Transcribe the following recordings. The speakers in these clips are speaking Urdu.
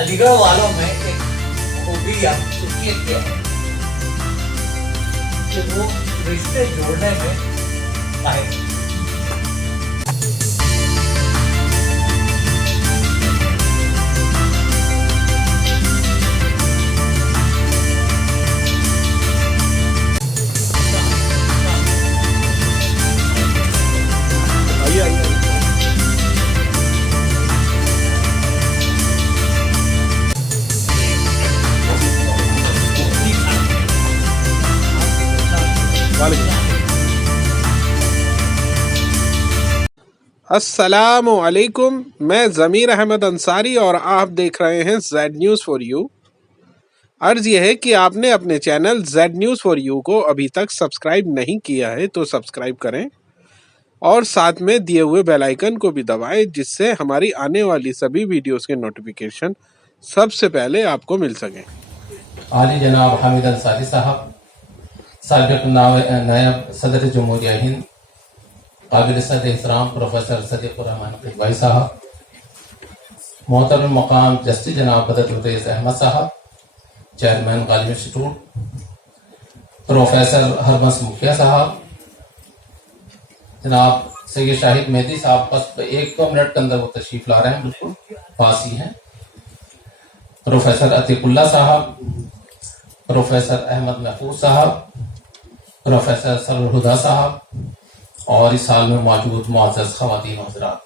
علی گڑھ والوں میں ایک خوبی یا خصوصیت کیا ہے کہ وہ رشتے جوڑنے میں ماہر ہیں۔ السلام علیکم، میں ضمیر احمد انصاری اور آپ دیکھ رہے ہیں زیڈ نیوز فار یو۔ عرض یہ ہے کہ آپ نے اپنے channel Z news for you کو ابھی تک سبسکرائب نہیں کیا ہے تو سبسکرائب کریں اور ساتھ میں دیے ہوئے بیل آئیکن کو بھی دبائیں، جس سے ہماری آنے والی سبھی ویڈیوز کے نوٹیفیکیشن سب سے پہلے آپ کو مل سکیں۔ عالی جناب حامد انصاری صاحب، سابق نائب صدر جمہوریہ ہند قابل صد احترام پروفیسر صدیق الرحمان قدوائی صاحب، محترم مقام جسٹس جناب بدر الریز احمد صاحب، چیئرمین غالب انسٹیٹیوٹ، پروفیسر ہربنس مکھیا صاحب، جناب سید شاہد مہدی صاحب، بس 1-2 منٹ کے اندر وہ تشریف لا رہے ہیں، بالکل پاس ہی ہیں، پروفیسر عتیق اللہ صاحب، پروفیسر احمد محفوظ صاحب، پروفیسر سرور ہدیٰ صاحب اور اس حال میں موجود معزز خواتین و حضرات۔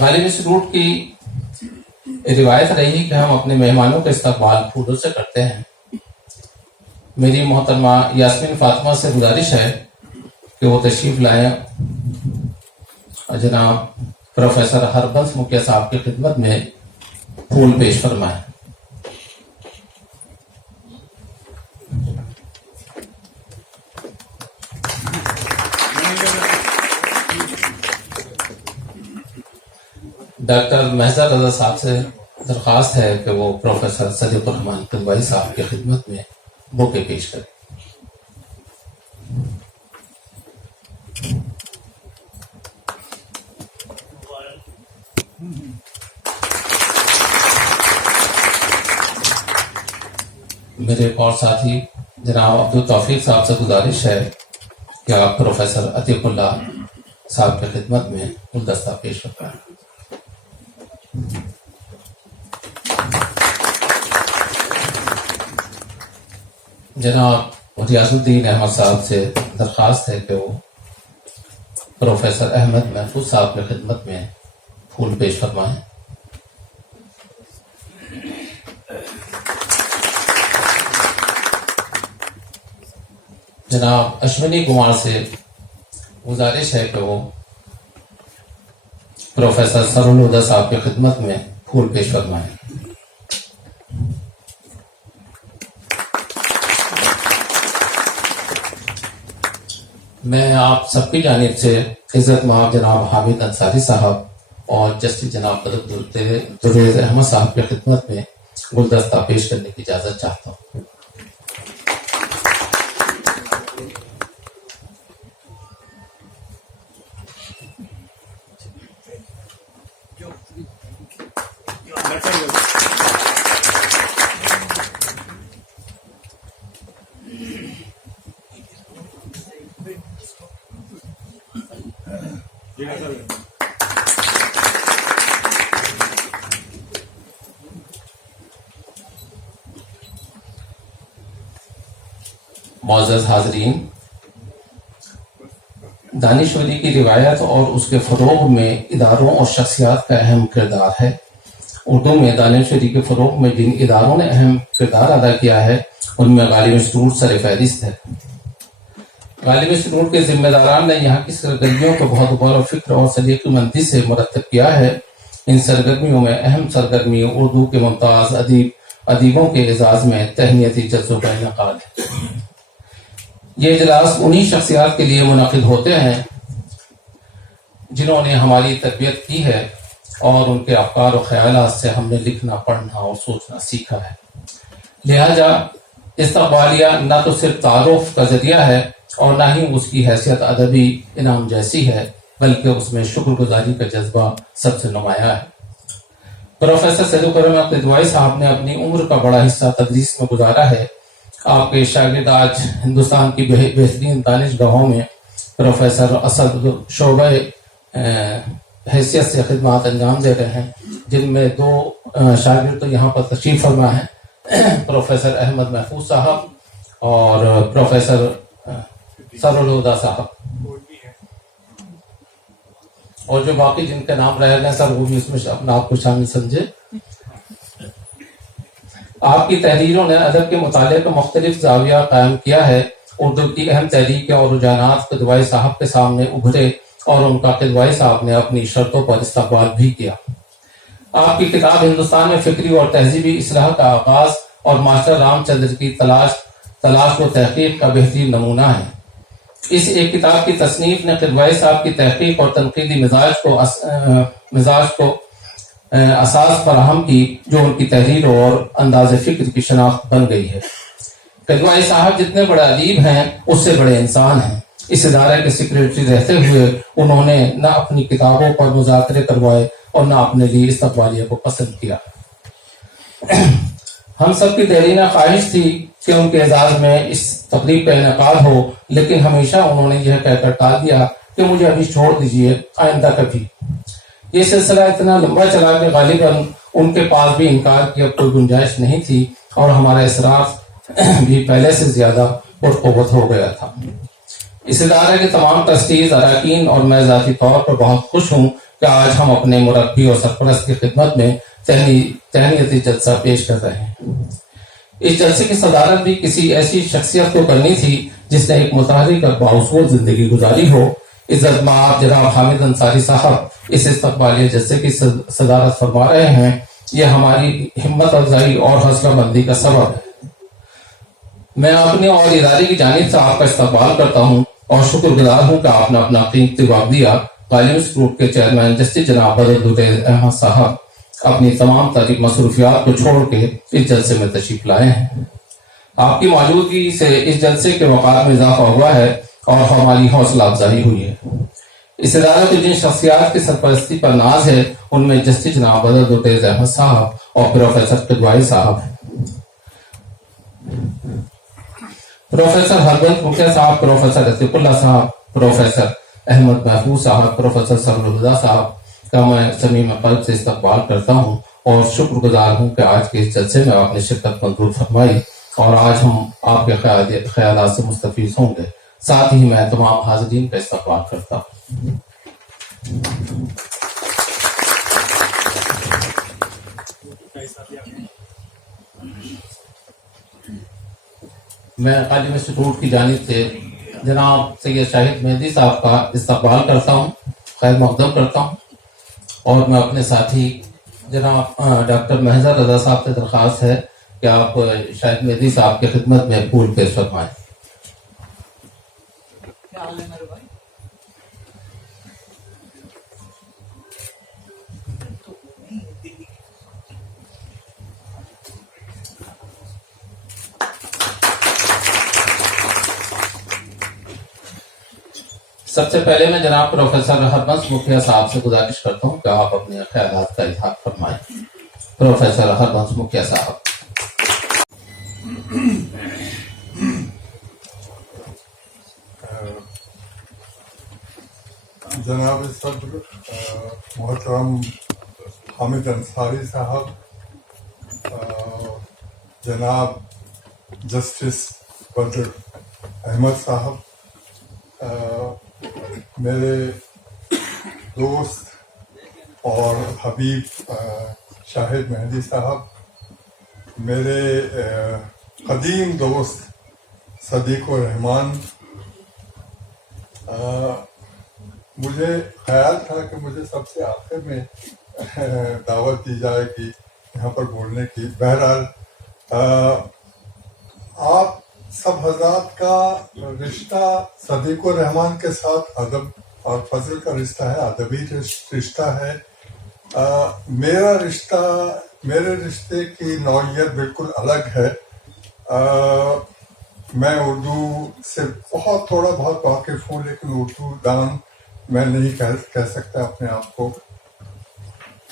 غالب انسٹیٹیوٹ کی روایت رہی کہ ہم اپنے مہمانوں کا استقبال پھولوں سے کرتے ہیں۔ میری محترمہ یاسمین فاطمہ سے گزارش ہے کہ وہ تشریف لائیں، جناب پروفیسر ہربنس مکھیا صاحب کی خدمت میں پھول پیش فرمائیں۔ ڈاکٹر محضر رضا صاحب سے درخواست ہے کہ وہ پروفیسر صدیق الرحمان قدوائی صاحب کی خدمت میں بوکے پیش کریں۔ میرے ایک اور ساتھی جناب عبدالتوفیق صاحب سے گزارش ہے کہ آپ پروفیسر عتیق اللہ صاحب کی خدمت میں گلدستہ پیش کریں۔ جناب ریاض الدین احمد صاحب سے درخواست ہے کہ وہ پروفیسر احمد محفوظ صاحب کی خدمت میں پھول پیش فرمائیں۔ جناب اشونی کمار سے گزارش ہے کہ وہ پروفیسر سرور ہدیٰ صاحب کی خدمت میں پھول پیش فرمائیں۔ میں آپ سب کی جانب سے عزت مآب جناب حامد انصاری صاحب اور جسٹس جناب بدر الریز احمد صاحب کی خدمت میں گلدستہ پیش کرنے کی اجازت چاہتا ہوں۔ معزز حاضرین، دانشوری کی روایت اور اس کے فروغ میں اداروں اور شخصیات کا اہم کردار ہے۔ اردو میں دانشوری کے فروغ میں جن اداروں نے اہم کردار ادا کیا ہے ان میں غالب انسٹیٹیوٹ سر فہرست ہے۔ غالب انسٹیٹیوٹ کے ذمہ داران نے یہاں کی سرگرمیوں کو بہت غور و فکر اور سلیقہ مندی سے مرتب کیا ہے۔ ان سرگرمیوں میں اہم سرگرمی اردو کے ممتاز ادیبوں کے اعزاز میں تہنیتی جلسوں کا انعقاد ہے۔ یہ اجلاس انہی شخصیات کے لیے منعقد ہوتے ہیں جنہوں نے ہماری تربیت کی ہے اور ان کے افکار و خیالات سے ہم نے لکھنا، پڑھنا اور سوچنا سیکھا ہے۔ لہذا استقبالیہ نہ تو صرف تعارف کا ذریعہ ہے اور نہ ہی اس کی حیثیت ادبی انعام جیسی ہے، بلکہ اس میں شکر گزاری کا جذبہ سب سے نمایاں ہے۔ پروفیسر سید کرم قدوائی صاحب نے اپنی عمر کا بڑا حصہ تدریس میں گزارا ہے. آپ کے شاگرد آج ہندوستان کی بہترین دانشگاہوں میں پروفیسر اسد شعبہ حیثیت سے خدمات انجام دے رہے ہیں، جن میں 2 شاگرد تو یہاں پر تشریف فرما ہیں، پروفیسر احمد محفوظ صاحب اور پروفیسر سر الہدا صاحب، اور جو باقی جن کے نام رہ گئے سر وہ بھی اس میں اپنا آپ کو شامل سمجھے. آپ کی تحریروں نے ادب کے مطالعے کا مختلف زاویہ قائم کیا ہے. اردو کی اہم تحریک اور رجحانات قدوائی صاحب کے سامنے ابھرے اور ان کا قدوائی صاحب نے اپنی شرطوں پر استقبال بھی کیا. آپ کی کتاب ہندوستان میں فکری اور تہذیبی اصلاح کا آغاز اور ماسٹر رام چندر کی تلاش و تحقیق کا بہترین نمونہ ہے. اس ایک کتاب کی تصنیف نے قدوائی صاحب کی تحقیق اور تنقیدی مزاج کو اساس فراہم کی، جو ان کی تحریر اور انداز فکر کی شناخت بن گئی ہے. قدوائی صاحب جتنے بڑے ادیب ہیں اس سے بڑے انسان ہیں. اس ادارے کے سیکریٹری رہتے ہوئے انہوں نے نہ اپنی کتابوں پر مذاکرے کروائے اور نہ اپنے لیے استقبالیہ کو پسند کیا. ہم سب کی دیرینہ خواہش تھی کہ ان کے اعزاز میں اس تقریب کا انعقاد ہو، لیکن ہمیشہ انہوں نے یہ کہہ کر ٹال دیا کہ مجھے ابھی چھوڑ دیجیے، آئندہ کبھی. یہ سلسلہ اتنا لمبا چلا کہ غالباً ان کے پاس بھی انکار کی اب کوئی گنجائش نہیں تھی اور ہمارا اصرار بھی پہلے سے زیادہ پرقوت ہو گیا تھا. اس ادارے کے تمام ٹرسٹیز، اراکین اور میں ذاتی طور پر بہت خوش ہوں کہ آج ہم اپنے مربی اور سرپرست کی خدمت میں تہنیتی جلسہ پیش کر رہے ہیں. اس جلسے کی صدارت بھی کسی ایسی شخصیت کو کرنی تھی جس نے ایک متحرک اور بااصول زندگی گزاری ہو. عزت مآب جناب حامد انصاری صاحب اس استقبالیہ جلسے کی صدارت فرما رہے ہیں. یہ ہماری ہمت افزائی اور حوصلہ بندی کا سبب ہے. میں اپنے اور ادارے کی جانب سے آپ کا استقبال کرتا ہوں اور شکر گزار ہوں کہ آپ نے اپنا قیمتی وقت دیا. قائمس گروپ کے چیئرمین جسٹس جناب بدرالدین احمد صاحب اپنی تمام تاریخ مصروفیات کو چھوڑ کے اس جلسے میں تشریف لائے ہیں. آپ کی موجودگی سے اس جلسے کے وقار میں اضافہ ہوا ہے اور ہماری حوصلہ افزائی ہوئی ہے. اس ادارے کو جن شخصیات کی سرپرستی پر ناز ہے ان میں جسٹس جناب بدرالدین احمد صاحب اور پروفیسر قدوائی صاحب ہیں. پروفیسر ہربنس مکھیا صاحب، پروفیسر عتیق اللہ صاحب، پروفیسر احمد محفوظ صاحب، پروفیسر سر الہدا صاحب کا میں صمیم قلب سے استقبال کرتا ہوں اور شکر گزار ہوں کہ آج کے اس جلسے میں آپ نے شرکت منظور فرمائی اور آج ہم آپ کے خیالات سے مستفیض ہوں گے. ساتھ ہی میں تمام حاضرین کا استقبال کرتا ہوں. میں عالم انسٹیٹیوٹ کی جانب سے جناب سید شاہد مہدی صاحب کا استقبال کرتا ہوں، خیر مقدم کرتا ہوں، اور میں اپنے ساتھی جناب ڈاکٹر محضر رضا صاحب سے درخواست ہے کہ آپ شاہد مہدی صاحب کی خدمت میں پھول پیش فرمائیں. سب سے پہلے میں جناب پروفیسر ہربنس مکھیا صاحب سے گزارش کرتا ہوں کہ آپ اپنے خیالات کا اظہار فرمائیں. پروفیسر ہربنس مکھیا صاحب. جناب صدر محترم حامد انصاری صاحب، جناب جسٹس بدر احمد صاحب، میرے دوست اور حبیب شاہد مہدی صاحب، میرے قدیم دوست صدیق الرحمان، مجھے خیال تھا کہ مجھے سب سے آخر میں دعوت دی جائے گی یہاں پر بولنے کی. بہرحال آپ سب حضرات کا رشتہ صدیق الرحمان کے ساتھ ادب اور فضل کا رشتہ ہے، ادبی رشتہ ہے. میرے رشتے کی نوعیت بالکل الگ ہے. میں اردو سے تھوڑا بہت واقف ہوں، لیکن اردو دان میں نہیں کہہ سکتا اپنے آپ کو.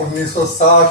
1960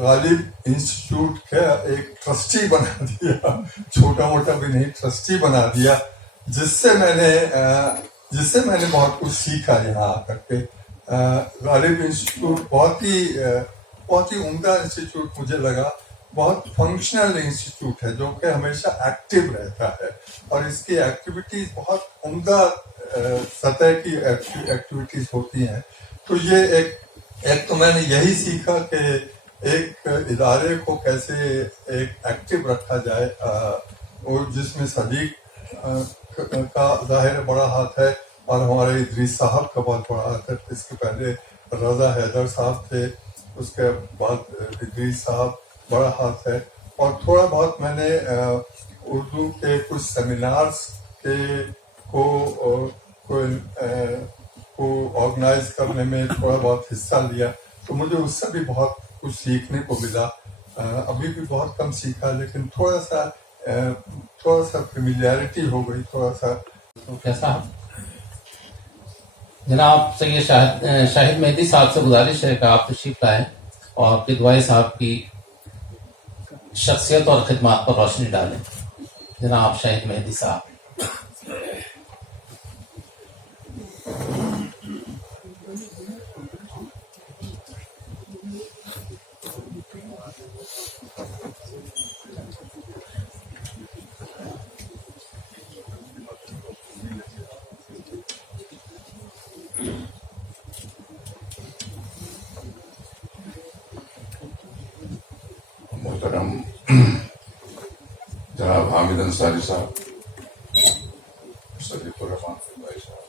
غالب انسٹیٹیوٹ کا ایک ٹرسٹی بنا دیا, چھوٹا موٹا بھی نہیں, ٹرسٹی بنا دیا, جس سے میں نے بہت کچھ سیکھا یہاں آ کر کے. غالب انسٹیٹیوٹ بہت ہی عمدہ انسٹیٹیوٹ مجھے لگا, بہت فنکشنل انسٹیٹیوٹ ہے جو کہ ہمیشہ ایکٹیو رہتا ہے, اور اس کی ایکٹیویٹیز بہت عمدہ سطح کی ایکٹیویٹیز ہوتی ہیں. تو یہ ایک تو میں نے یہی سیکھا کہ ایک ادارے کو کیسے ایک ایکٹیو رکھا جائے, اور جس میں صدیق کا ظاہر بڑا ہاتھ ہے, اور ہمارے ادریس صاحب کا بہت بڑا ہاتھ ہے. اس کے پہلے رضا حیدر صاحب تھے, اس کے بعد ادریس صاحب, بڑا ہاتھ ہے. اور تھوڑا بہت میں نے اردو کے کچھ سیمینارز کو آرگنائز کرنے میں تھوڑا بہت حصہ لیا, تو مجھے اس سے بھی بہت کچھ سیکھنے کو ملا. ابھی بھی بہت کم سیکھا, لیکن تھوڑا سا فیملیرٹی ہو گئی, تھوڑا سا. تو کیسا جناب سید شاہد مہدی صاحب سے گزارش ہے کہ آپ تشریف لائیں اور آپ دعائے صاحب کی شخصیت اور خدمات پر روشنی ڈالیں. جناب شاہد مہدی صاحب. محترم جناب حامد انصاری صاحب, صدیق الرحمان بھائی صاحب,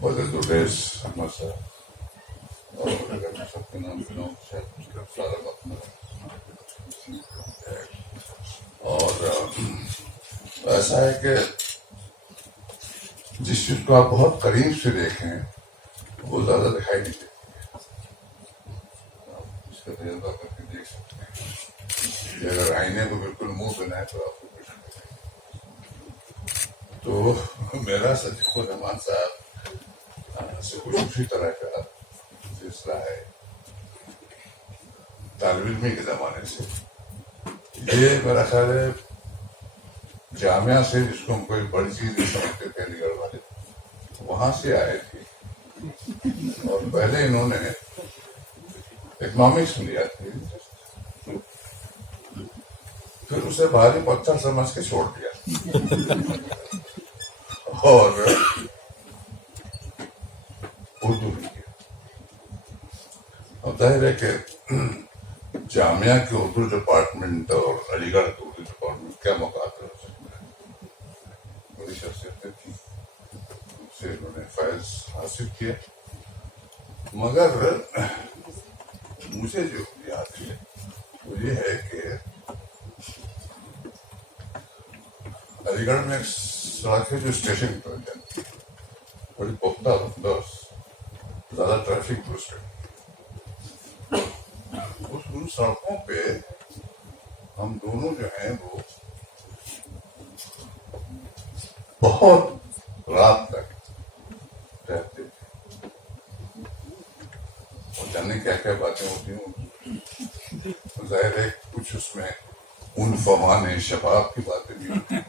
بدر الریس احمد صاحب, اور اگر میں سب کے نام گناؤں شاید سارا وقت میں. اور ایسا ہے کہ جس چیز کو آپ بہت قریب سے دیکھیں وہ زیادہ دکھائی نہیں دیتی, اس کا تجربہ کر کے دیکھ سکتے ہیں. اگر آئینے کو بالکل منہ پہ ہے تو آپ کو کچھ نہیں. تو میرا صدیق الرحمان صاحب سے کچھ اسی طرح کا سلسلہ ہے طالب علمی کے زمانے سے. یہ میرا خیال ہے جامعہ سے, جس کو ہم کوئی بڑی چیز نہیں سمجھتے تھے علی گڑھ والے, وہاں سے آئے تھے. اور پہلے انہوں نے اکنامکس لیا تھا, پھر اسے بھاری پتھر سمجھ کے چھوڑ دیا, اور اردو بھی کیا. اب ظاہر ہے کہ جامعہ کے اردو ڈپارٹمنٹ اور علی گڑھ کے اردو ڈپارٹمنٹ کیا مقابلہ ہو سکتا ہے. بڑی شخصیتیں تھیں, ان سے انہوں نے فیض حاصل کیا. مگر مجھے جو یاد ہے وہ یہ ہے کہ علی گڑھ میں ایک سڑک ہے جو اسٹیشن پر جاتی ہے, بڑی پختہ بندوبست, زیادہ ٹریفک اس پہ. ان سڑکوں پہ ہم دونوں جو ہیں وہ بہت رات تک رہتے تھے, اور جانے کیا کیا باتیں ہوتی ہیں. ظاہر ہے کچھ اس میں ان فمان شباب کی باتیں بھی ہوتی ہیں,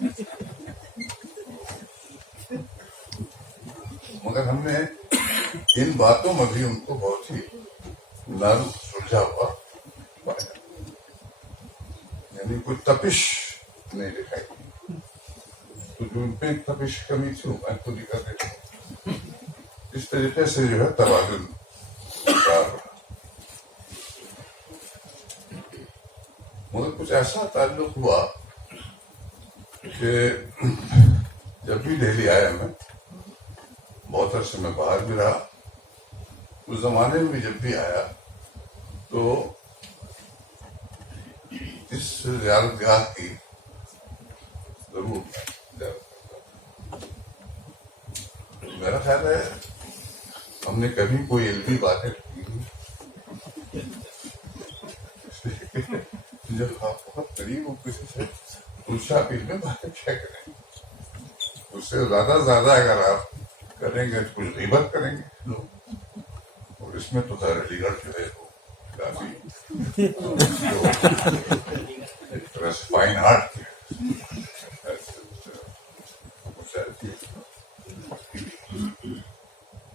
مگر ہم نے ان باتوں میں بھی ان کو بہت ہی نرم سلجھا ہوا پایا, یعنی کوئی تپش نہیں دکھائی. تو جو ان پہ ایک تپش کمی تھی وہ میں خود ہی کر دیتا ہوں. اس طریقے سے جو ہے توازن برقرار رہا. مگر کچھ ایسا تعلق ہوا کہ جب بھی دہلی آیا میں, بہت عرصے میں باہر بھی رہا, اس زمانے میں جب بھی آیا تو اس زیارت گاہ کی ضرور زیارت کرتا. میرا خیال ہے ہم نے کبھی کوئی علمی باتیں کی جب آپ بہت قریب ہو کسی سے اس آپ علمی باتیں کیا کریں, اس سے زیادہ اگر آپ کریں گے کچھ غیبت کریں گے لوگ. اور اس میں تو خیر علی گڑھ جو ہے وہ کافی ایک طرح سے فائن آرٹ کی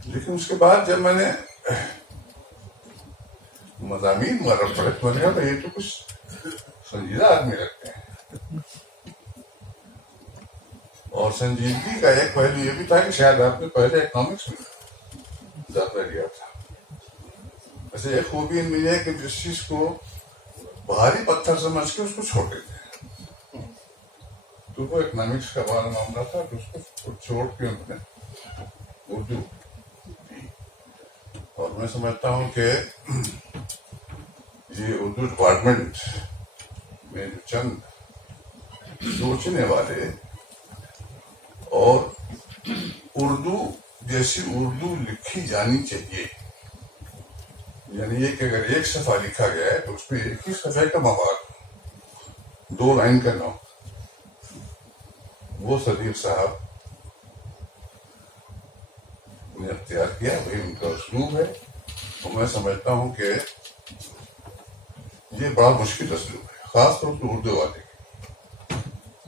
لیکن اس کے بعد جب میں نے مضامین مقرر پڑھے تو میں نے کہا تو یہ تو کچھ سنجیدہ آدمی لگتے ہیں. اور سنجیدگی کا ایک پہلو یہ بھی تھا کہ شاید آپ نے پہلے اکنامکس میں زیادہ لیا تھا. ویسے ایک خوبی ان میں یہ ہے کہ جس چیز کو بھاری پتھر سمجھ کے اس کو چھوڑ دیتے ہیں. تو وہ اکنامکس کا بڑا معاملہ تھا تو اس کو چھوڑ کے انہوں نے اردو. اور میں سمجھتا ہوں کہ یہ اردو ڈپارٹمنٹ میں جو چند سوچنے والے اور اردو جیسی اردو لکھی جانی چاہیے، یعنی یہ کہ اگر ایک صفحہ لکھا گیا ہے تو اس میں ایک ہی صفحے کا مواد 2 لائن کا نہ ہو، وہ صدیق صاحب نے اختیار کیا، وہی ان کا اسلوب ہے. اور میں سمجھتا ہوں کہ یہ بڑا مشکل اسلوب ہے، خاص طور پر اردو والے کی،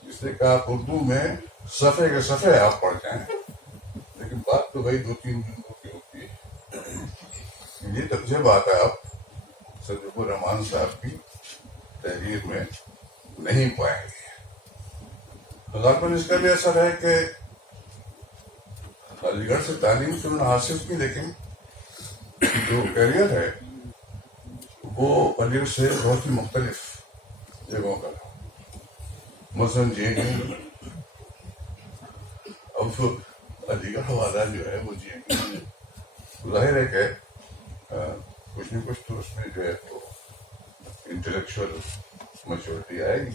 اس لیے کہ آپ اردو میں صفحے کے صفحے آپ پڑھ جائیں لیکن بات تو وہی 2-3 جملوں کی ہوتی ہے. یہ تب سے بات ہے آپ صدیق الرحمان صاحب کی تحریر میں نہیں پائیں گے. غالباً اس کا بھی اثر ہے کہ علی گڑھ سے تعلیم تو انہوں نے حاصل کی لیکن جو کیریئر ہے وہ علی گڑھ سے بہت ہی مختلف جگہوں کا تھا. مثلاً جے این یو، اب علی گڑھ والا جو ہے وہ جے این یو میں ظاہر ہے کہ کچھ نہ کچھ تو اس میں جو ہے تو انٹلیکچوئل میچورٹی آئے گی.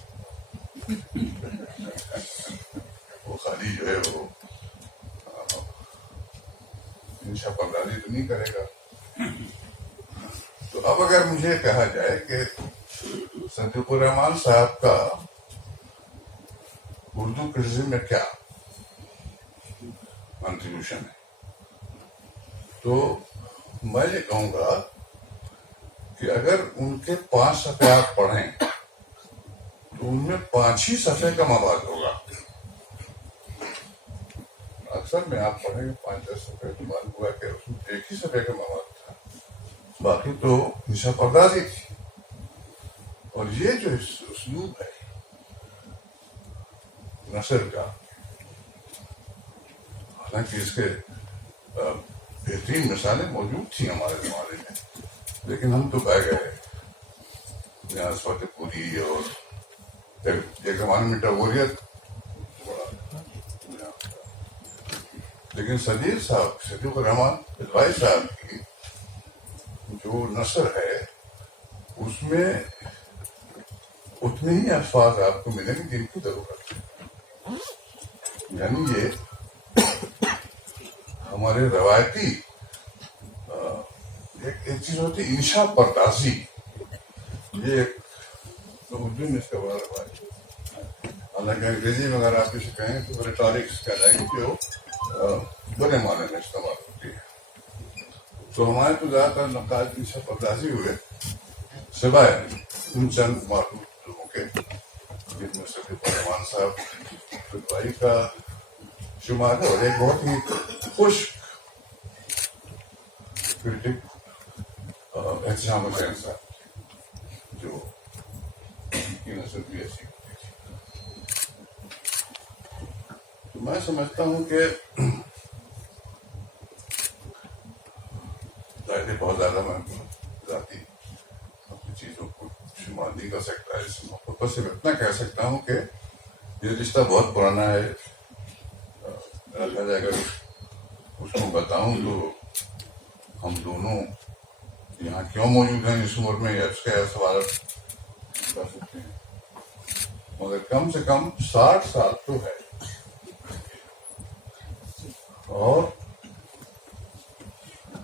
وہ خالی جو ہے وہ انشا پردازی تو نہیں کرے گا. تو اب اگر مجھے کہا جائے کہ صدیق الرحمان صاحب کا اردو کرٹیسزم میں کیا کنٹریبیوشن ہے، تو میں یہ کہوں گا کہ اگر ان کے 5 صفحے آپ پڑھیں تو ان میں 5 ہی صفحے کا مواد ہوگا. اکثر میں آپ پڑھیں گے 5-10 صفحے تو معلوم ہوا کہ اس میں ایک ہی صفحے کا مواد تھا، باقی تو نشا پردازی تھی. اور یہ جو اسلوب ہے نثر کا، حالانکہ اس کے بہترین مثالیں موجود تھیں ہمارے زمانے میں لیکن ہم تو بہ گئے نیاز فتح پوری اور ایک زمانے میں ٹیگوریت. لیکن صدیق الرحمان الوائی صاحب کی جو نثر ہے اس میں اتنے ہی الفاظ آپ کو ملیں گے جن کی ضرورت ہے. یعنی یہ ہمارے روایتی ایک چیز ہوتی ہے انشا پردازی، یہ ایک اردو میں اس کا بڑا روایت ہے. حالانکہ انگریزی میں اگر آپ اسے کہیں تو ریٹورکس کا لینگویج جو بڑے معنی میں استعمال ہوتی ہے. تو ہمارے تو زیادہ تر نقاد کی انشا پردازی ہوئے سوائے ان چند معروف لوگوں کے جن میں صدیق الرحمان صاحب فتوائی کا شمار ہے، اور ایک بہت ہی خشک کرٹک احتشام حسین صاحب جو کی نثر بھی ایسی ہوتی تھی. تو میں سمجھتا ہوں کہ بہت زیادہ میں ذاتی اپنی چیزوں کو شمار نہیں کر سکتا. اس موقع پر صرف اتنا کہہ سکتا ہوں کہ یہ رشتہ بہت پرانا ہے. اگر اس کو بتاؤں تو ہم دونوں یہاں کیوں موجود ہیں اس عمر میں، یا اس کا سوال کر سکتے ہیں، مگر کم سے کم 60 سال تو ہے. اور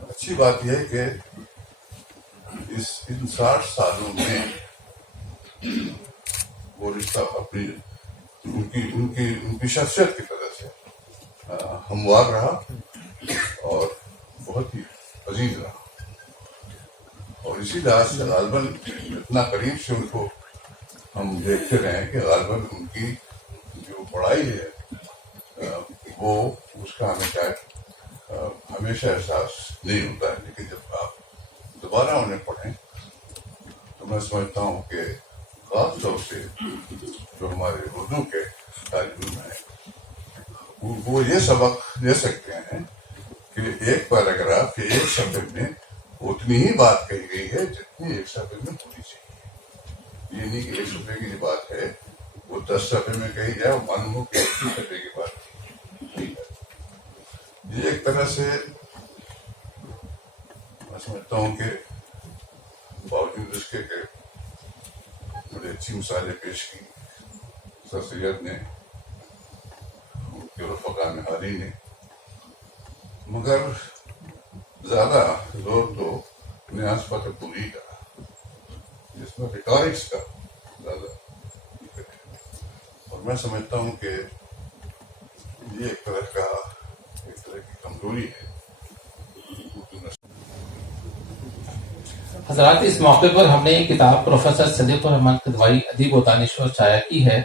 اچھی بات یہ ہے کہ ان 60 سالوں میں وہ رشتہ اپنی ان کی شخصیت کی طرح سے ہموار رہا اور بہت ہی عزیز رہا. اور اسی لحاظ سے غالباً اتنا قریب سے ان کو ہم دیکھتے رہے ہیں کہ غالباً ان کی جو پڑھائی ہے وہ اس کا ہمیں شاید ہمیشہ احساس نہیں ہوتا ہے، لیکن جب آپ دوبارہ انہیں پڑھیں تو میں سمجھتا ہوں کہ خاص طور سے جو ہمارے اردو کے طالب علم ہیں وہ یہ سبق لے سکتے ہیں کہ ایک پیراگراف کے ایک صفحے میں اتنی ہی بات کہی گئی ہے جتنی ایک صفحے میں ہونی چاہیے. یہ نہیں کہ ایک صفحے کی جو بات ہے وہ 10 صفحے میں کہی جائے، وہ معلوم ہو کہ ایک صفحے کی بات ہے. یہ ایک طرح سے میں سمجھتا ہوں کہ باوجود اس کے کہ بڑی اچھی مثالیں پیش کی سر سید نے، ان کے رفقا نہاری نے، مگر زیادہ زور تو نیاز فتح پوری کا، جس میں ریٹارکس کا زیادہ ہے. اور میں سمجھتا ہوں کہ یہ ایک طرح کی کمزوری ہے. حضرات، اس موقع پر ہم نے یہ کتاب پروفیسر صدیق الرحمان قدوائی ادیب و دانشور شائع کی ہے،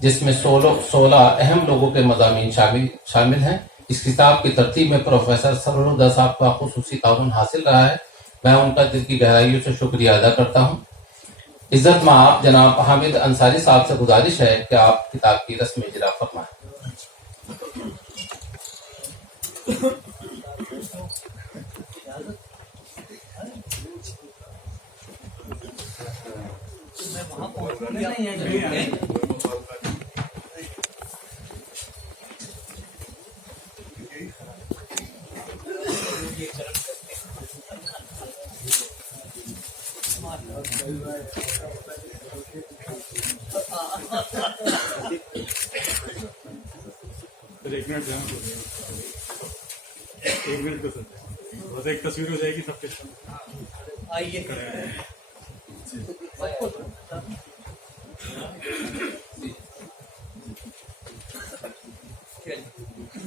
جس میں 16 اہم لوگوں کے مضامین شامل ہیں. اس کتاب کی ترتیب میں پروفیسر سرور الہدیٰ صاحب کا خصوصی تعاون حاصل رہا ہے. میں ان کا دل کی گہرائیوں سے شکریہ ادا کرتا ہوں. عزت مآب جناب حامد انصاری صاحب سے گزارش ہے کہ آپ کتاب کی رسم اجرا فرمائیں. ایک منٹ کو سر بس ایک تصویر ہو جائے گی سب کے آئیے.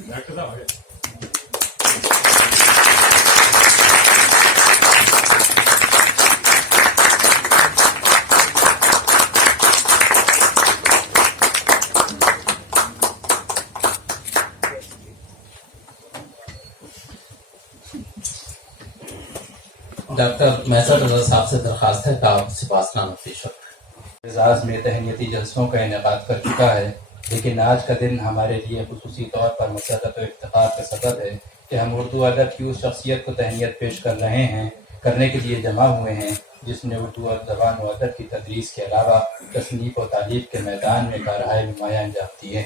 ڈاکٹر صاحب آگے. ڈاکٹر محسن رضا صاحب سے درخواست ہے کہ آپ سپاس نامہ پیش کریں. اعزاز میں تہنیتی جلسوں کا انعقاد کر چکا ہے، لیکن آج کا دن ہمارے لیے خصوصی طور پر مسرت و افتخار کا سبب ہے کہ ہم اردو ادب کی اس شخصیت کو تہنیت پیش کرنے کے لیے جمع ہوئے ہیں جس نے اردو زبان و ادب کی تدریس کے علاوہ تصنیف و تالیف کے میدان میں کارہائے نمایاں انجام دیے.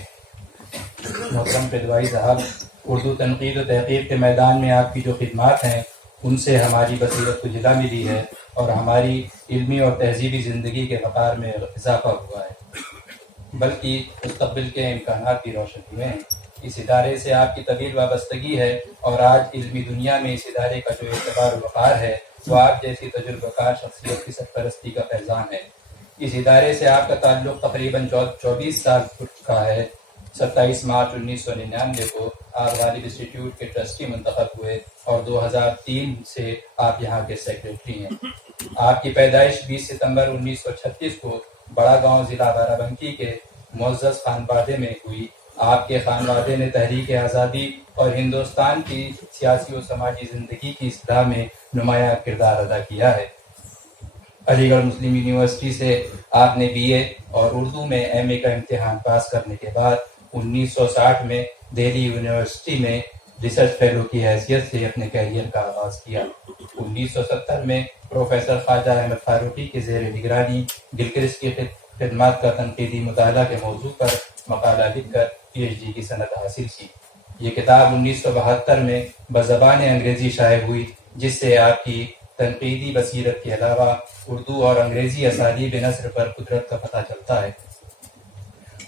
محترم قدوائی صاحب، اردو تنقید و تحقیق کے میدان میں آپ کی جو خدمات ہیں ان سے ہماری بصیرت کو جلا ملی ہے اور ہماری علمی اور تہذیبی زندگی کے وقار میں اضافہ ہوا ہے، بلکہ مستقبل کے امکانات بھی روشن ہوئے ہیں. اس ادارے سے آپ کی طویل وابستگی ہے اور آج علمی دنیا میں اس ادارے کا جو اعتبار و وقار ہے وہ آپ جیسی تجربہ کار شخصیت کی سرپرستی کا فیضان ہے. اس ادارے سے آپ کا تعلق تقریباً 24 سال کا ہے. 27 مارچ 1999 کو آپ غالب انسٹیٹیوٹ کے ٹرسٹی منتخب ہوئے اور 2003 سے آپ یہاں کے سیکریٹری ہیں. آپ کی پیدائش 20 ستمبر 1936 کو بڑا گاؤں ضلع بارہ بنکی کے معزز خانوادے میں ہوئی. آپ کے خانوادے نے تحریک آزادی اور ہندوستان کی سیاسی و سماجی زندگی کی اصلاح میں نمایاں کردار ادا کیا ہے. علی گڑھ مسلم یونیورسٹی سے آپ نے BA اور اردو میں MA کا امتحان پاس کرنے کے بعد 1960 میں دہلی یونیورسٹی میں ریسرچ فیلو کی حیثیت سے اپنے کیریئر کا آغاز کیا. 1970 میں پروفیسر خواجہ احمد فاروقی کے زیر نگرانی گلکرست کی خدمات کا تنقیدی مطالعہ کے موضوع پر مقالہ لکھ کر PhD کی سند حاصل کی. یہ کتاب 1972 میں بزبان انگریزی شائع ہوئی، جس سے آپ کی تنقیدی بصیرت کے علاوہ اردو اور انگریزی اسالیب نثر پر قدرت کا پتہ چلتا ہے.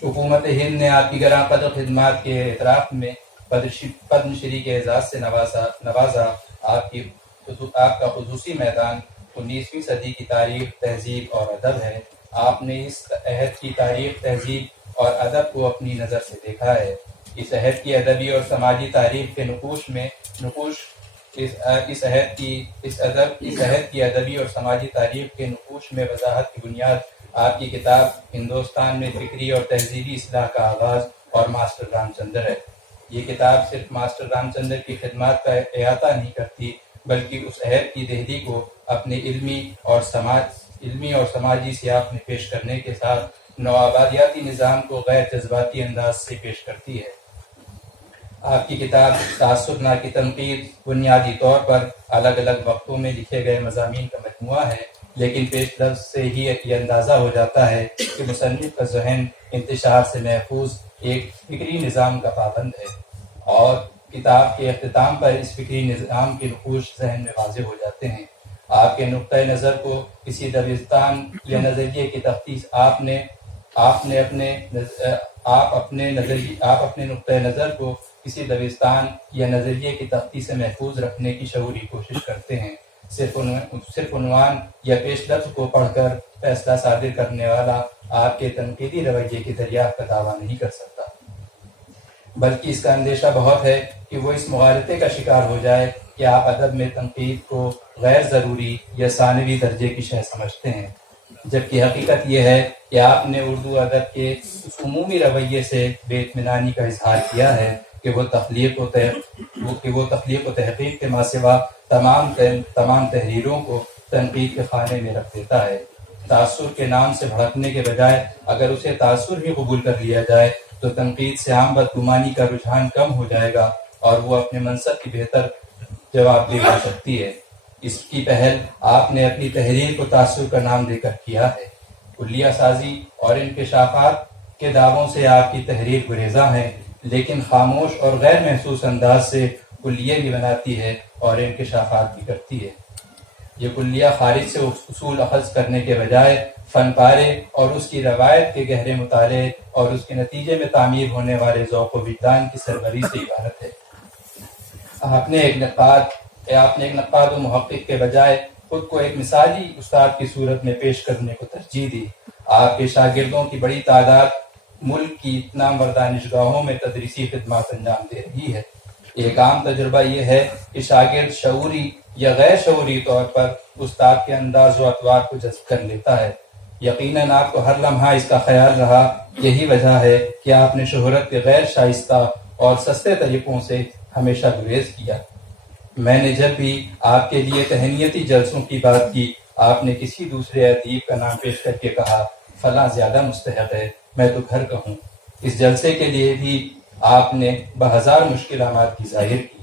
حکومت ہند نے آپ کی گراں قدر خدمات کے اعتراف میں پدم شری کے اعزاز سے نوازا. آپ کا خصوصی میدان 19ویں صدی کی تاریخ، تہذیب اور ادب ہے. آپ نے اس عہد کی تاریخ، تہذیب اور ادب کو اپنی نظر سے دیکھا ہے. اس عہد کی ادبی اور سماجی تاریخ کے نقوش اس عہد کی ادبی اور سماجی تاریخ کے نقوش میں وضاحت کی بنیاد آپ کی کتاب ہندوستان میں فکری اور تہذیبی اصلاح کا آغاز اور ماسٹر رام چندر ہے۔ یہ کتاب صرف ماسٹر رام چندر کی خدمات کا احاطہ نہیں کرتی بلکہ اس عہد کی دہلی کو اپنے علمی اور سماجی سیاق میں پیش کرنے کے ساتھ نوآبادیاتی نظام کو غیر جذباتی انداز سے پیش کرتی ہے۔ آپ کی کتاب تعصب نہ کی تنقید بنیادی طور پر الگ الگ وقتوں میں لکھے گئے مضامین کا مجموعہ ہے، لیکن پیش لفظ سے ہی یہ اندازہ ہو جاتا ہے کہ مصنف کا ذہن انتشار سے محفوظ ایک فکری نظام کا پابند ہے، اور کتاب کے اختتام پر اس فکری نظام کے نقوش ذہن میں واضح ہو جاتے ہیں۔ آپ کے نقطۂ نظر کو کسی دبستان یا نظریے کی تفتیش آپ اپنے نقطۂ نظر کو کسی دبستان یا نظریے کی تختی سے محفوظ رکھنے کی شعوری کوشش کرتے ہیں۔ صرف عنوان یا پیش لفظ کو پڑھ کر فیصلہ صادر کرنے والا آپ کے تنقیدی رویے کی دریافت کا دعویٰ نہیں کر سکتا، بلکہ اس کا اندیشہ بہت ہے کہ وہ اس مغالطے کا شکار ہو جائے کہ آپ ادب میں تنقید کو غیر ضروری یا ثانوی درجے کی شے سمجھتے ہیں، جبکہ حقیقت یہ ہے کہ آپ نے اردو ادب کے اس عمومی رویے سے بے اطمینانی کا اظہار کیا ہے کہ وہ تخلیق و تحقیق کے ماں سوا تمام تحریروں کو تنقید کے خانے میں رکھ دیتا ہے۔ تاثر کے نام سے بھڑکنے کے بجائے اگر اسے تاثر ہی قبول کر لیا جائے تو تنقید سے عام بدگمانی کا رجحان کم ہو جائے گا اور وہ اپنے منصب کی بہتر جواب دہ ہو سکتی ہے۔ اس کی پہل آپ نے اپنی تحریر کو تاثر کا نام دے کر کیا ہے۔ کلیہ سازی اور انکشافات کے دعووں سے آپ کی تحریر گریزاں ہے، لیکن خاموش اور غیر محسوس انداز سے کلیہ بھی بناتی ہے اور انکشافات بھی کرتی ہے۔ یہ کلیہ خارج سے اصول اخذ کرنے کے بجائے فن پارے اور اس کی روایت کے گہرے مطالعے اور اس کے نتیجے میں تعمیر ہونے والے ذوق و وجدان کی سربری سے عبارت ہے۔ آپ نے ایک نقاد و محقق کے بجائے خود کو ایک مثالی استاد کی صورت میں پیش کرنے کو ترجیح دی۔ آپ کے شاگردوں کی بڑی تعداد ملک کی نامور دانشگاہوں میں تدریسی خدمات انجام دے رہی ہے۔ ایک عام تجربہ یہ ہے کہ شاگرد شعوری یا غیر شعوری طور پر استاد کے انداز و اطوار کو جذب کر لیتا ہے۔ یقیناً آپ کو ہر لمحہ اس کا خیال رہا، یہی وجہ ہے کہ آپ نے شہرت کے غیر شائستہ اور سستے طریقوں سے ہمیشہ گریز کیا۔ میں نے جب بھی آپ کے لیے تہنیتی جلسوں کی بات کی، آپ نے کسی دوسرے ادیب کا نام پیش کر کے کہا فلاں زیادہ مستحق ہے، میں تو گھر کا ہوں۔ اس جلسے کے لیے بھی آپ نے بہزار مشکل آماد کی ظاہر کی۔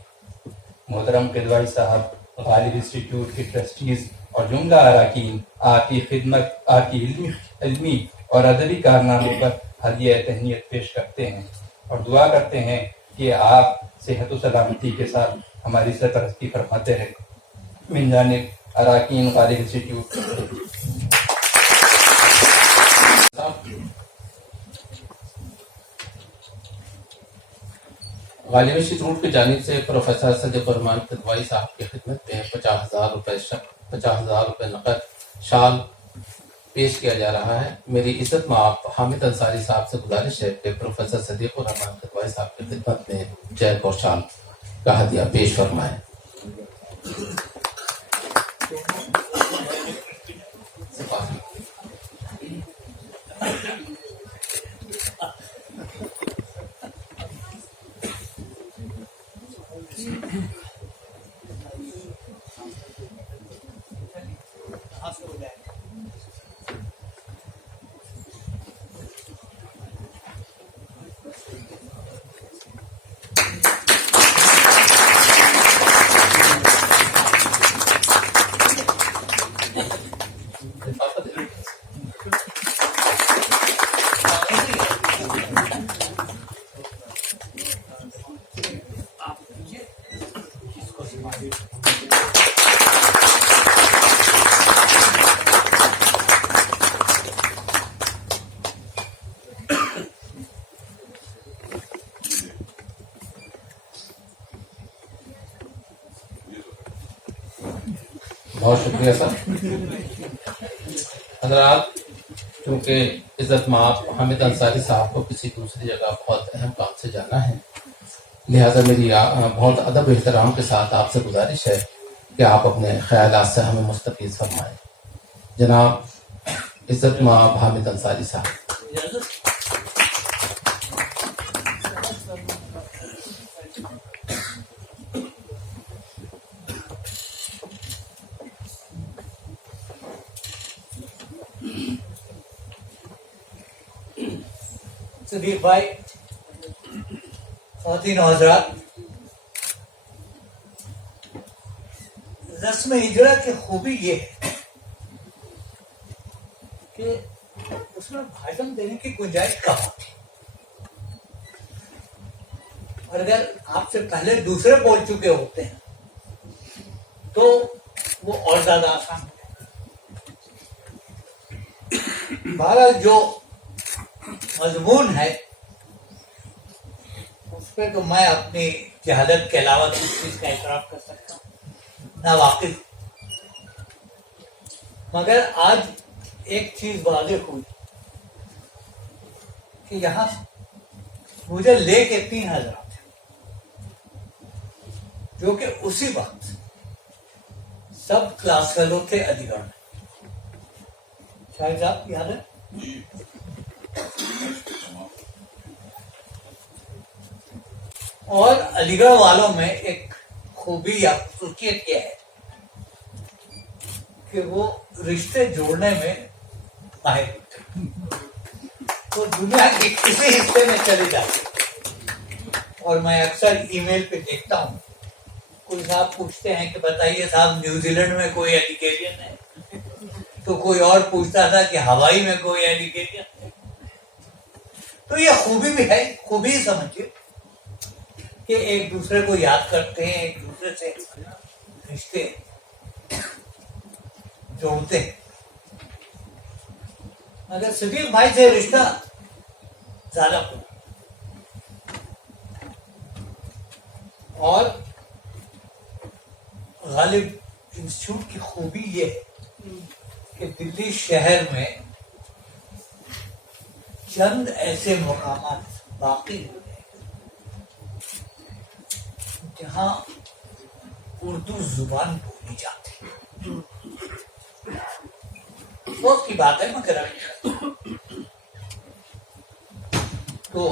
محترم قدوائی صاحب، غالب انسٹیٹیوٹ کے ٹرسٹیز اور جملہ اراکین آپ کی خدمت، آپ کی علمی اور ادبی کارناموں پر ہدیہ تہنیت پیش کرتے ہیں اور دعا کرتے ہیں کہ آپ صحت و سلامتی کے ساتھ ہماری سرپرستی فرماتے رہیں۔ من جانب اراکین غالب انسٹیٹیوٹ۔ غالب انسٹیٹیوٹ کی جانب سے پروفیسر صدیق الرحمان قدوائی صاحب کی خدمت میں 50,000 روپے نقد شال پیش کیا جا رہا ہے۔ میری عزت مآب حامد انصاری صاحب سے گزارش ہے کہ پروفیسر صدیق الرحمان قدوائی صاحب کی خدمت میں چیک اور شال کا ہدیہ پیش فرمائیں۔ بہت شکریہ سر۔ حضرات، کیونکہ عزت مآب حامد انصاری صاحب کو کسی دوسری جگہ بہت اہم کام سے جانا ہے، لہٰذا میری بہت ادب احترام کے ساتھ آپ سے گزارش ہے کہ آپ اپنے خیالات سے ہمیں مستفیض فرمائیں. جناب عزت مآب حامد انصاری صاحب. صدیق بھائی، خواتین و حضرات، رسم ہجرہ کی خوبی یہ ہے کہ اس میں بھاجن دینے کی گنجائش کم ہوتی ہے، اور اگر آپ سے پہلے دوسرے بول چکے ہوتے ہیں تو وہ اور زیادہ آسان ہوتا ہے. بہرحال جو مضمون ہے اس پہ تو میں اپنی جہالت کے علاوہ کس چیز کا اعتراف کر سکتا ہوں، نہ واقف. مگر آج ایک چیز واضح ہوئی کہ یہاں مجھے لے کے 3 حضرات تھے جو کہ اسی وقت سب کلاس فیلو تھے علی گڑھ میں. شاہد صاحب یاد ہے؟ اور علی گڑھ والوں میں ایک خوبی یا خصوصیت یہ ہے کہ وہ رشتے جوڑنے میں ماہر ہوتے ہیں. تو دنیا کے کسی حصے میں چلے جاتے، اور میں اکثر ای میل پہ دیکھتا ہوں کوئی صاحب پوچھتے ہیں کہ بتائیے صاحب نیوزی لینڈ میں کوئی ایلیگیرین ہے، تو کوئی اور پوچھتا تھا کہ ہوائی میں کوئی ایلیگیرین ہے. تو یہ خوبی بھی ہے، خوبی ہی سمجھیے کہ ایک دوسرے کو یاد کرتے ہیں، ایک دوسرے سے رشتے جوڑتے ہیں. مگر صدیق بھائی سے رشتہ زیادہ ہو، اور غالب انسٹیٹیوٹ کی خوبی یہ ہے کہ دلی شہر میں چند ایسے مقامات باقی ہوئے جہاں اردو زبان بولی جاتی ہے. وقت کی بات ہے مگر تو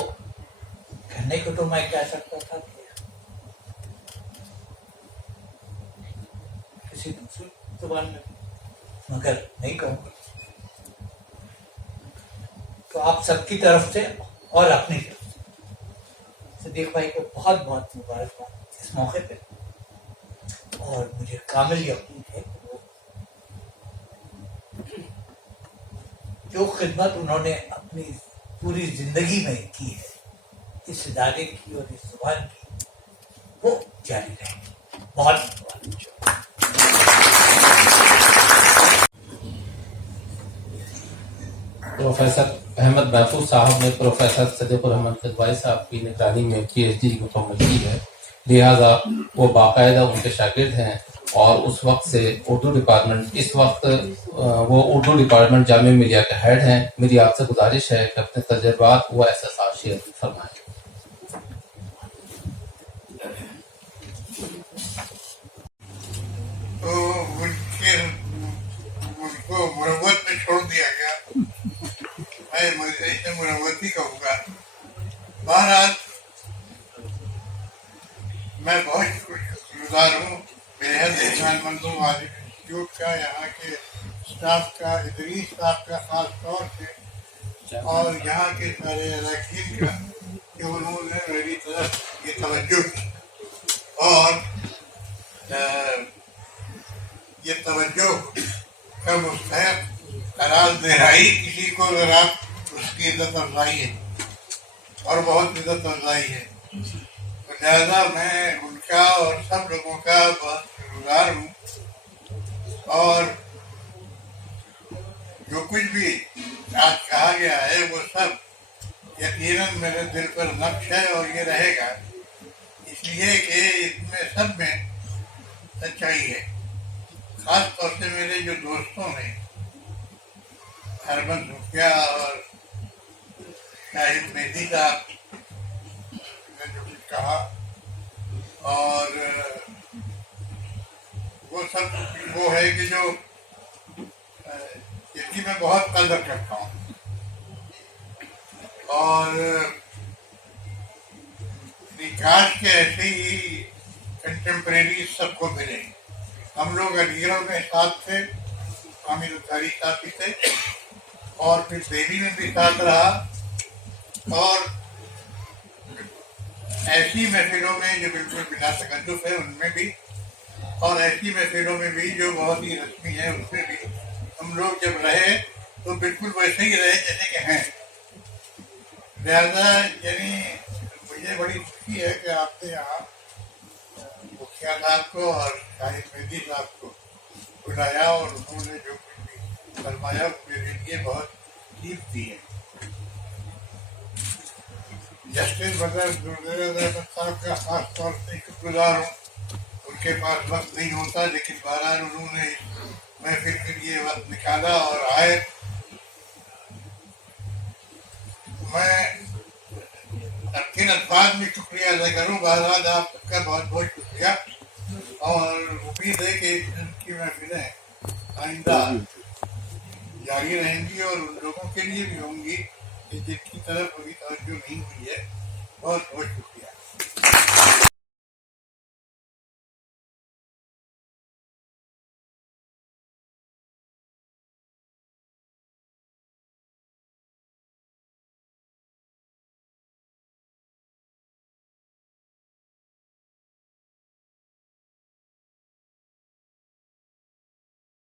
کہنے کو تو میں کہہ سکتا تھا کہ کسی دوسری زبان میں، مگر نہیں کہوں گا. تو آپ سب کی طرف سے اور اپنی طرف سے صدیق بھائی کو بہت بہت مبارکباد اس موقع پہ، اور مجھے کامل یقین ہے کہ وہ جو خدمت انہوں نے اپنی پوری زندگی میں کی ہے اس ادارے کی اور اس زبان کی، وہ جاری رہے گی. بہت مبارک. پروفیسر احمد محفوظ صاحب نے پروفیسر صدیق الرحمن قدوائی صاحب کی نگرانی میں PhD مکمل کی ہے، لہٰذا وہ باقاعدہ ان کے شاگرد ہیں، اور اس وقت سے اردو ڈپارٹمنٹ، اس وقت وہ اردو ڈپارٹمنٹ جامعہ ملیہ کے ہیڈ ہیں. میری آپ سے گزارش ہے کہ اپنے تجربات و احساسات شیئر فرمائیں. تو ان کو مروت میں چھوڑ دیا گیا، میں اسے مروت ہی کہوں گا. بہرحال میں بہت خوش گزار ہوں بےحد احسان مند ہوں عالم انسٹیٹیوٹ کا، یہاں کے اسٹاف کا، ادریس صاحب کا خاص طور سے، اور یہاں کے سارے اراکین کا کہ انہوں نے میری طرف یہ توجہ کی، اور یہ توجہ کا مستحق قرار دہرائی کسی کو ذرا اس کی عزت افزائی ہے، اور بہت عزت افزائی ہے. لہذا میں ان کا اور سب لوگوں کا بہت شکر گزار ہوں، اور جو کچھ بھی آج کہا گیا ہے وہ سب یقیناً میرے دل پر نقش ہے اور یہ رہے گا، اس لیے کہ اس میں سب میں سچائی ہے. خاص طور سے میرے جو دوستوں نے ہرمن صوفیہ اور شاہد مہدی صاحب نے جو کچھ کہا اور وہ سب وہ ہے کہ جو اس کی میں بہت قدر کرتا ہوں اور کاش کے ایسے ہی کنٹمپریری سب کو ملے. ہم لوگ علی گڑھ میں ساتھ تھے, حامد انصاری صاحب بھی تھے, اور پھر دہلی میں بھی ساتھ رہا, اور ایسی محفلوں میں جو بالکل بلا تکلف ہے ان میں بھی, اور ایسی محفلوں میں بھی جو بہت ہی رسمی ہے اس میں بھی ہم لوگ جب رہے تو بالکل ویسے ہی رہے جیسے کہ ہیں. لہذا یعنی مجھے بڑی خوشی ہے کہ آپ نے یہاں مکھیا صاحب کو اور شاہد مہدی صاحب کو بلایا, اور انہوں نے جو کچھ بھی فرمایا میرے لیے بہت قیمتی ہے. جسٹس بدر احمد صاحب کا خاص طور سے شکر گزار ہوں. ان کے پاس وقت نہیں ہوتا, لیکن بہرحال انہوں نے محفل کے لیے وقت نکالا اور آئے. میں کن الفاظ میں شکریہ ادا کروں. بہرحال آپ سب کا بہت بہت شکریہ, اور امید ہے کہ ان کی محفلیں آئندہ جاری رہیں گی اور ان لوگوں کے لیے بھی ہوں گی کہ جن کی طرف ابھی توجہ نہیں ہوئی ہے. بہت بہت شکریہ.